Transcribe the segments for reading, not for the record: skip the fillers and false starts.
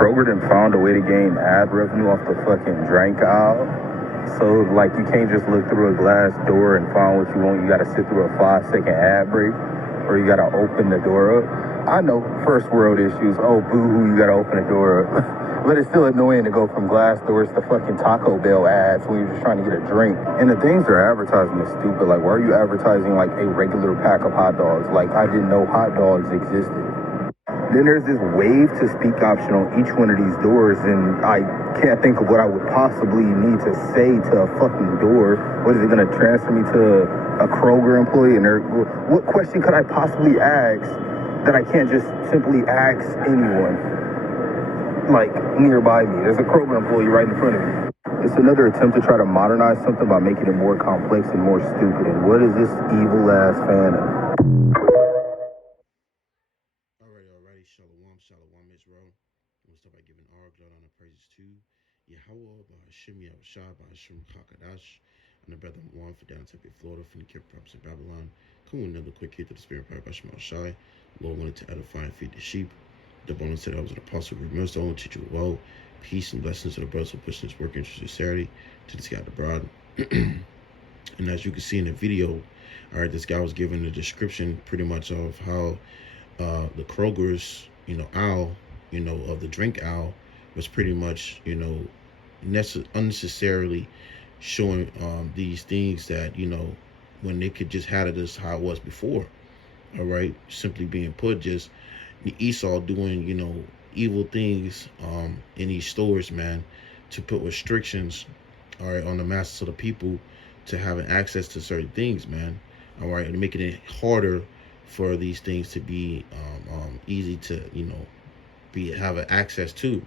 Kroger done found a way to gain ad revenue off the fucking drink aisle. So, like, you can't just look through a glass door and find what you want. You gotta sit through a 5-second ad break, or you gotta open the door up. I know, first world issues. Oh, boo-hoo, you gotta open the door up. But it's still annoying to go from glass doors to fucking Taco Bell ads when you're just trying to get a drink. And the things they're advertising is stupid. Like, why are you advertising, like, a regular pack of hot dogs? Like, I didn't know hot dogs existed. Then there's this wave to speak option on each one of these doors, and I can't think of what I would possibly need to say to a fucking door. What is it going to transfer me to a Kroger employee? And what question could I possibly ask that I can't just simply ask anyone, like, nearby me? There's a Kroger employee right in front of me. It's another attempt to try to modernize something by making it more complex and more stupid. And what is this evil-ass fan of? Alrighty, Shalom, Israel. We'll start by giving all glory and praises to YAHAWAH, BAHASHAM, BAHASHAM, QADASH, and the brother Juan for down Tempe, Florida, from the Cape Props in Babylon. Come with another quick hit to the spirit of BAHASHAM. Lord wanted to edify and feed the sheep. The bonus said I was an apostle of MILLSTONE, teach you well. Peace and blessings to the brothers who push this work into sincerity, to this guy abroad. And as you can see in the video, all right, this guy was given a description pretty much of how the Kroger's, aisle, of the drink aisle was pretty much, unnecessarily showing these things that, when they could just have it as how it was before. All right, simply being put, just Esau doing, evil things in these stores, man, to put restrictions, all right, on the masses of the people to having access to certain things, man. All right, and making it harder for these things to be easy to, have access to.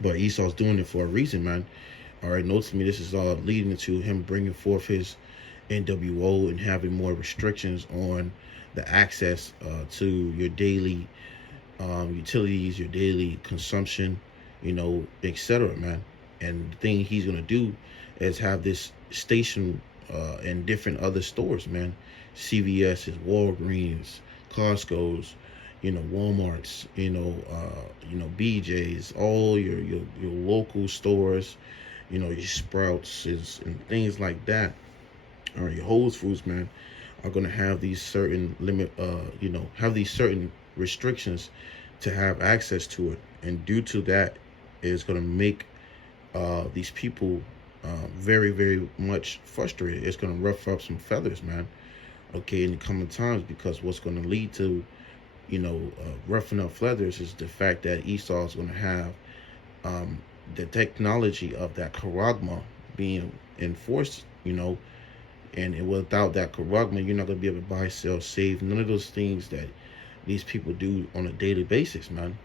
But Esau's doing it for a reason, man. All right, notice me, this is all leading to him bringing forth his NWO and having more restrictions on the access to your daily utilities, your daily consumption, etc., man. And the thing he's gonna do is have this station in different other stores, man. CVS's, Walgreens, Costco's, Walmart's, BJ's, all your local stores, your Sprouts and things like that. All right, your Whole Foods, man, are gonna have these certain have these certain restrictions to have access to it, and due to that, it's gonna make these people very, very much frustrated. It's gonna ruffle up some feathers, man. Okay, in the coming times, because what's going to lead to, roughing up feathers is the fact that Esau is going to have the technology of that charagma being enforced, and without that charagma, you're not going to be able to buy, sell, save, none of those things that these people do on a daily basis, man.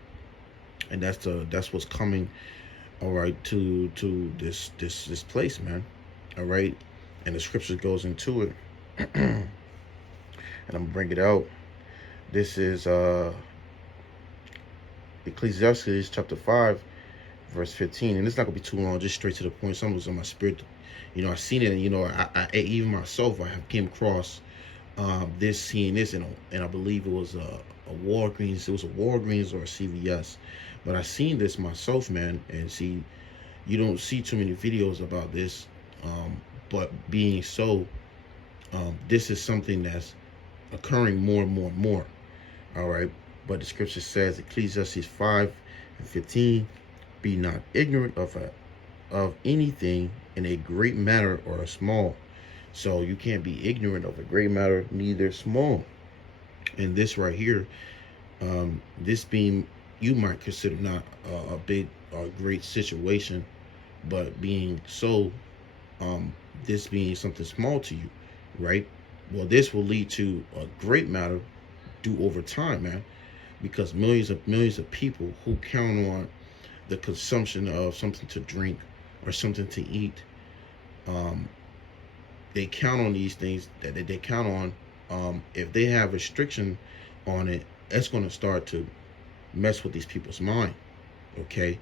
And that's what's coming, all right, to this place, man. All right, and the scripture goes into it. And I'm gonna bring it out. This is Ecclesiastes chapter 5, verse 15. And it's not gonna be too long, just straight to the point. Some was on my spirit. I seen it, and I even myself, I have came across seeing this, and I believe it was a Walgreens. It was a Walgreens or a CVS, but I seen this myself, man. And see, you don't see too many videos about this, but being so, this is something that's occurring more and more and more. All right, but the scripture says, Ecclesiastes 5:15, be not ignorant of anything in a great matter or a small. So you can't be ignorant of a great matter, neither small. And this right here, this being, you might consider not a big or great situation, but being so, this being something small to you, right? Well, this will lead to a great matter due over time, man, because millions of people who count on the consumption of something to drink or something to eat, they count on these things that they count on. If they have restriction on it, it's going to start to mess with these people's mind, okay?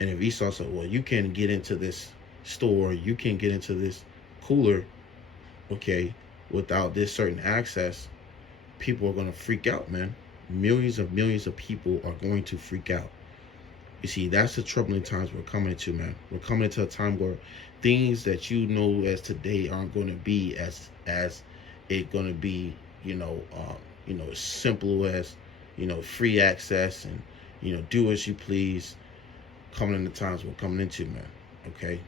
And if Esau said, well, you can't get into this store, you can't get into this cooler, okay, without this certain access, people are going to freak out, man. Millions of people are going to freak out. You see, that's the troubling times we're coming into, man. We're coming into a time where things that you know as today aren't going to be as it going to be, as simple as, free access and, do as you please. Coming into times we're coming into, man. Okay,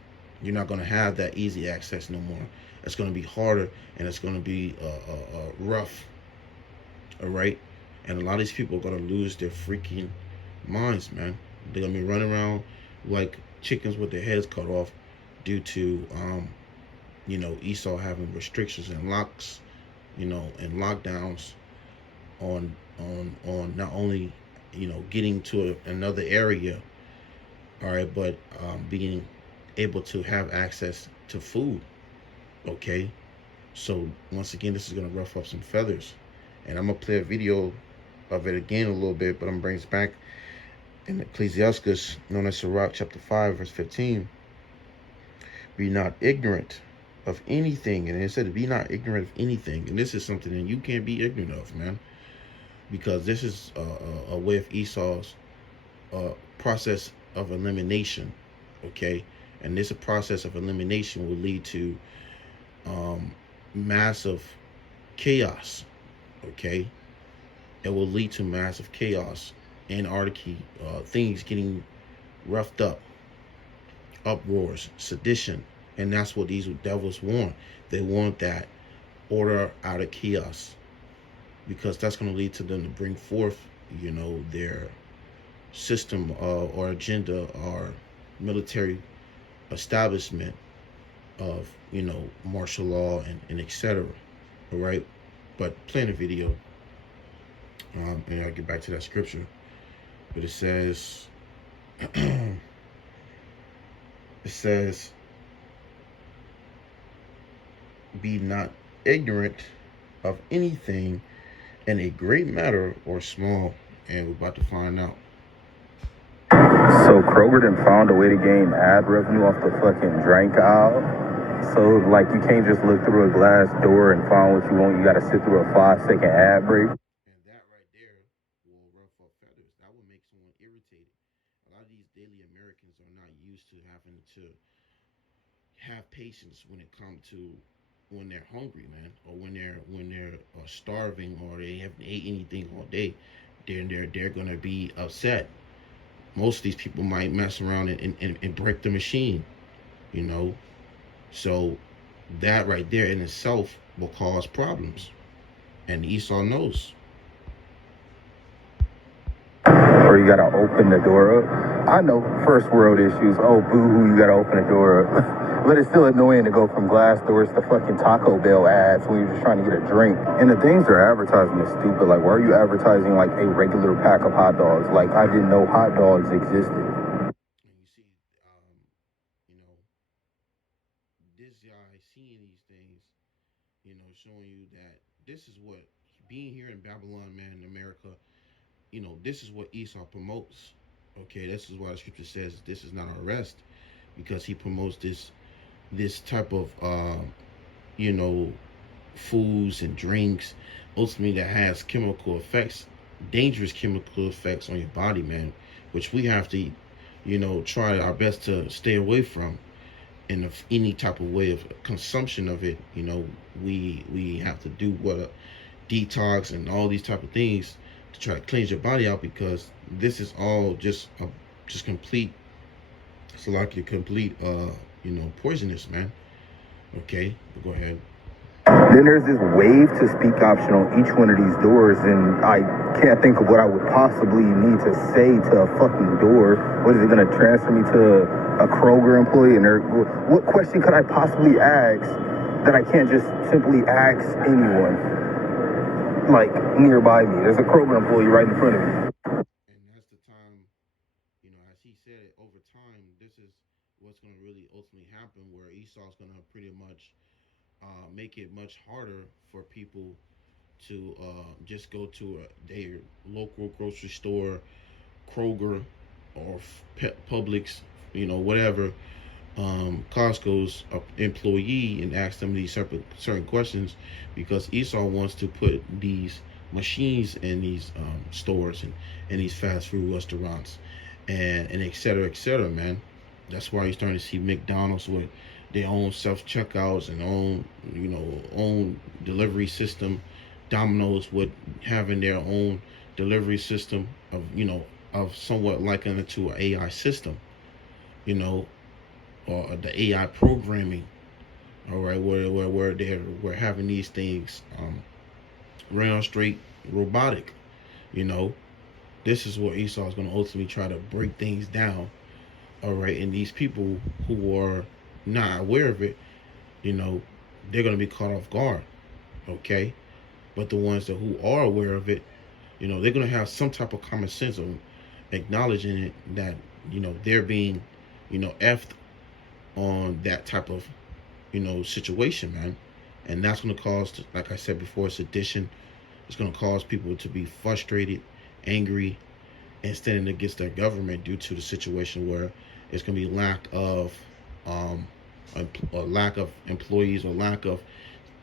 you're not going to have that easy access no more. It's going to be harder, and it's going to be rough. All right, and a lot of these people are going to lose their freaking minds, man. They're going to be running around like chickens with their heads cut off due to Esau having restrictions and locks, and lockdowns on not only getting to another area, all right, but being able to have access to food. Okay, so once again, this is going to ruffle up some feathers, and I'm going to play a video of it again a little bit, but I'm going to bring us back in Ecclesiastes, known as Sirach, chapter 5, verse 15. Be not ignorant of anything. And it said, be not ignorant of anything. And this is something that you can't be ignorant of, man. Because this is a way of Esau's process of elimination. Okay? And this process of elimination will lead to massive chaos. Okay? It will lead to massive chaos, anarchy, things getting roughed up, uproars, sedition. And that's what these devils want. They want that order out of chaos, because that's going to lead to them to bring forth, their system or agenda or military establishment of, martial law and etc. All right, but playing a video. And I'll get back to that scripture, but it says, be not ignorant of anything in a great matter or small. And we're about to find out. So Kroger done found a way to gain ad revenue off the fucking drink aisle. So like you can't just look through a glass door and find what you want. You gotta sit through a 5-second ad break. Daily Americans are not used to having to have patience when it comes to when they're hungry, man, or when they're starving, or they haven't ate anything all day. They're gonna be upset. Most of these people might mess around and break the machine, So that right there in itself will cause problems, and Esau knows. Or you gotta open the door up. I know, first world issues. Oh, boo-hoo, you gotta open the door up. But it's still annoying to go from glass doors to fucking Taco Bell ads when you're just trying to get a drink. And the things they're advertising is stupid. Like, why are you advertising like a regular pack of hot dogs? Like, I didn't know hot dogs existed. And you see, this guy seeing these things, showing you that this is what being here in Babylon, man, in America, this is what Esau promotes. Okay, this is why the scripture says this is not our rest, because he promotes this type of foods and drinks, ultimately that has chemical effects, dangerous chemical effects on your body, man, which we have to try our best to stay away from. In any type of way of consumption of it, we have to do what detox and all these type of things to try to cleanse your body out, because this is all just complete, it's like your complete poisonous, man. Okay, go ahead. Then there's this wave to speak option on each one of these doors, and I can't think of what I would possibly need to say to a fucking door. What is it going to transfer me to a Kroger employee? And what question could I possibly ask that I can't just simply ask anyone, like, nearby me? There's a Kroger employee right in front of me. And that's the time, as he said, over time, this is what's going to really ultimately happen, where Esau's going to pretty much make it much harder for people to just go to their local grocery store, Kroger, or Publix, whatever, Costco's employee, and ask them these certain questions, because Esau wants to put these machines in these stores and these fast food restaurants. and et cetera, man. That's why you're starting to see McDonald's with their own self checkouts and own delivery system. Domino's with having their own delivery system of somewhat likened it to an AI system, you know, or the AI programming. All right, where we're having these things run straight robotic. You know, this is what Esau is going to ultimately try to break things down. All right, and these people who are not aware of it, you know, they're going to be caught off guard. Okay, but the ones who are aware of it, you know, they're going to have some type of common sense of acknowledging it, that they're being effed on that type of situation, man. And that's going to cause, like I said before, sedition. It's going to cause people to be frustrated, angry, and standing against their government due to the situation where it's going to be a lack of employees, or lack of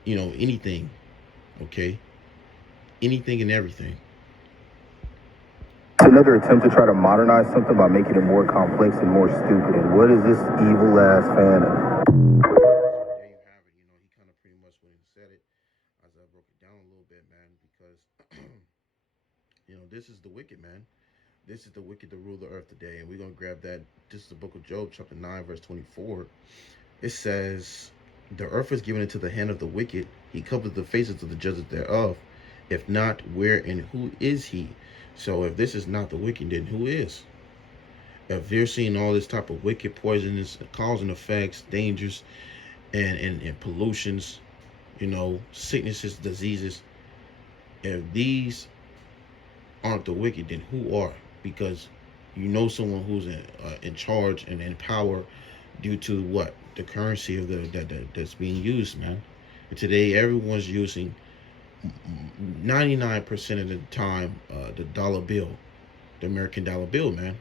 anything. Okay, anything and everything. It's another attempt to try to modernize something by making it more complex and more stupid. And what is this evil ass fan? There you have it. He kind of pretty much went and said it as I broke it down a little bit, man, because this is the wicked, man. This is the wicked to rule the earth today, and we're gonna grab that. This is the book of Job, chapter 9, verse 24. It says, "The earth is given into the hand of the wicked. He covers the faces of the judges thereof. If not, where and who is he?" So if this is not the wicked, then who is? If they're seeing all this type of wicked, poisonous, cause and effects, dangers, and pollutions, sicknesses, diseases, if these aren't the wicked, then who are? Because someone who's in charge and in power due to what? The currency of that's being used, man. And today everyone's using 99% of the time the dollar bill, the American dollar bill, man.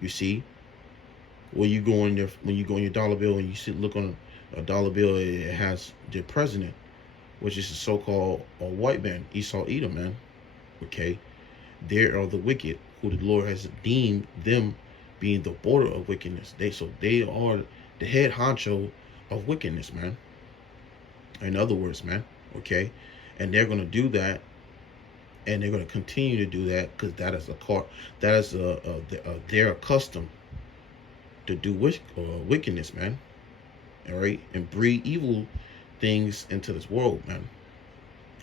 You see, when you go in your dollar bill and you look on a dollar bill, it has the president, which is a so-called white man, Esau Edom, man. Okay, they are the wicked, who the Lord has deemed them being the border of wickedness. They are the head honcho of wickedness, man. In other words, man. Okay, and they're going to do that, and they're going to continue to do that, because they're accustomed to do wickedness, man. All right, and breed evil things into this world, man.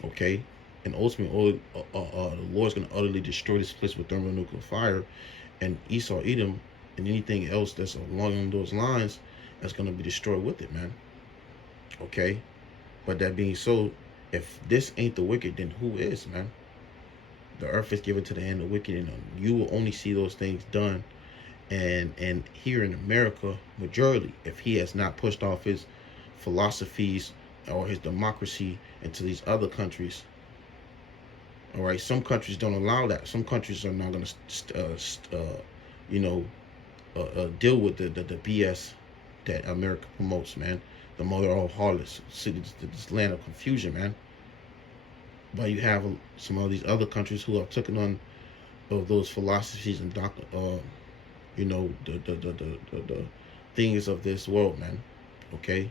Okay, and ultimately, the Lord's going to utterly destroy this place with thermonuclear fire, and Esau, Edom, and anything else that's along those lines that's going to be destroyed with it, man. Okay, but that being so, if this ain't the wicked, then who is, man? The earth is given to the hand of the wicked, and you will only see those things done. And here in America, majority, if he has not pushed off his philosophies or his democracy into these other countries. All right, some countries don't allow that. Some countries are not going to, deal with the BS that America promotes, man. The mother of harlots, this land of confusion, man. But you have some of these other countries who have taken on those philosophies and the things of this world, man. Okay,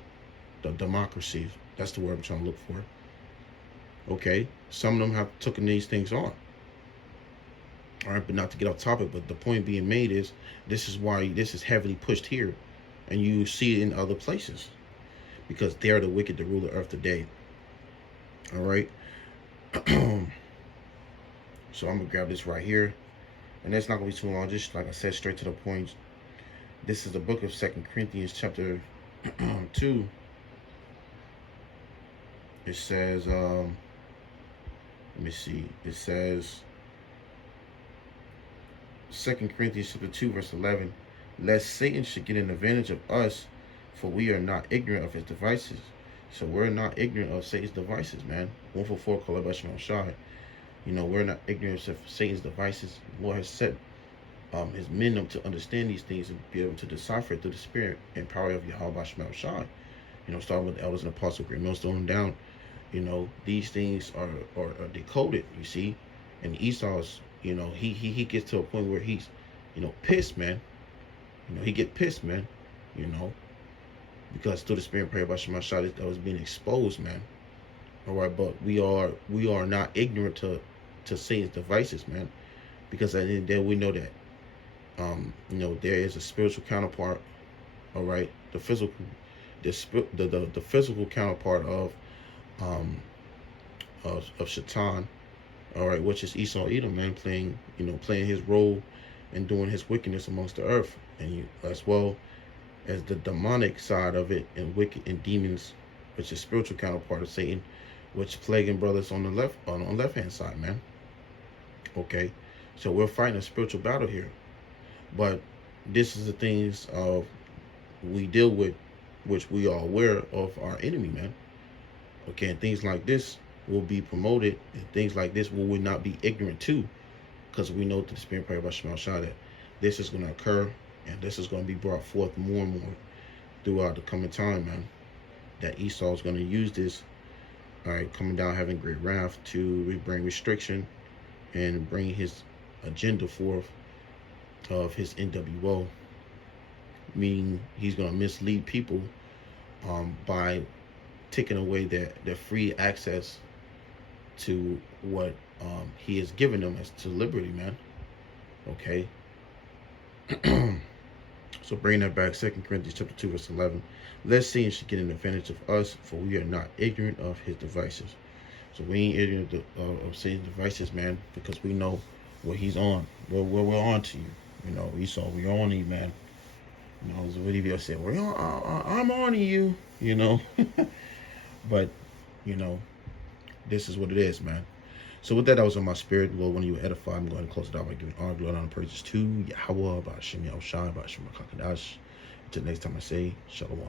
the democracy. That's the word I'm trying to look for. Okay, some of them have taken these things on. All right, but not to get off topic, but the point being made is this is why this is heavily pushed here, and you see it in other places, because they're the wicked to rule the earth today. All right. So I'm gonna grab this right here, and it's not gonna be too long. Just like I said, straight to the point. This is the book of 2 Corinthians, chapter 2. It says, let me see. It says, 2 Corinthians chapter 2, verse 11. Lest Satan should get an advantage of us, for we are not ignorant of his devices. So we're not ignorant of Satan's devices, man. 144, BAHASHAM. We're not ignorant of Satan's devices. The Lord has set his men up to understand these things and be able to decipher it through the spirit and power of YAHAWASHI. Starting with the elders and apostles, great millstone down. These things are decoded, you see. And Esau's, he gets to a point where he's pissed, man. He get pissed, man. Because through the spirit prayer by Shema Shah that was being exposed, man. All right, but we are not ignorant to Satan's devices, man. Because at the end of the day, we know that there is a spiritual counterpart. All right, the physical counterpart of Shaitan. All right, which is Esau Edom, man, playing his role and doing his wickedness amongst the earth, and as well as the demonic side of it, and wicked and demons, which is spiritual counterpart of Satan, which plaguing brothers on the left hand side, man. Okay, so we're fighting a spiritual battle here, but this is the things we deal with, which we are aware of our enemy, man. Okay, and things like this will be promoted, and things like this we will not be ignorant to, because we know through the spirit prayer by Shema Shah that this is going to occur, and this is going to be brought forth more and more throughout the coming time, man. That Esau is going to use this, all right, coming down having great wrath to bring restriction and bring his agenda forth of his NWO, meaning he's going to mislead people by taking away their free access to what he has given them as to liberty, man. Okay. So bring that back, 2 Corinthians chapter 2, verse 11. Lest Satan should get an advantage of us, for we are not ignorant of his devices. So we ain't ignorant of Satan's devices, man, because we know what he's on. We're on to you. Esau, we're on you, man. As a video said, I'm on you, But, this is what it is, man. So with that, I was on my spirit. Lord, when you edify, I'm going to close it out by giving honor, glory, and praises to YAHAWAH, BAHASHAM, YAHAWASHI, BAHASHAM, QADASH. Until next time I say, Shalom.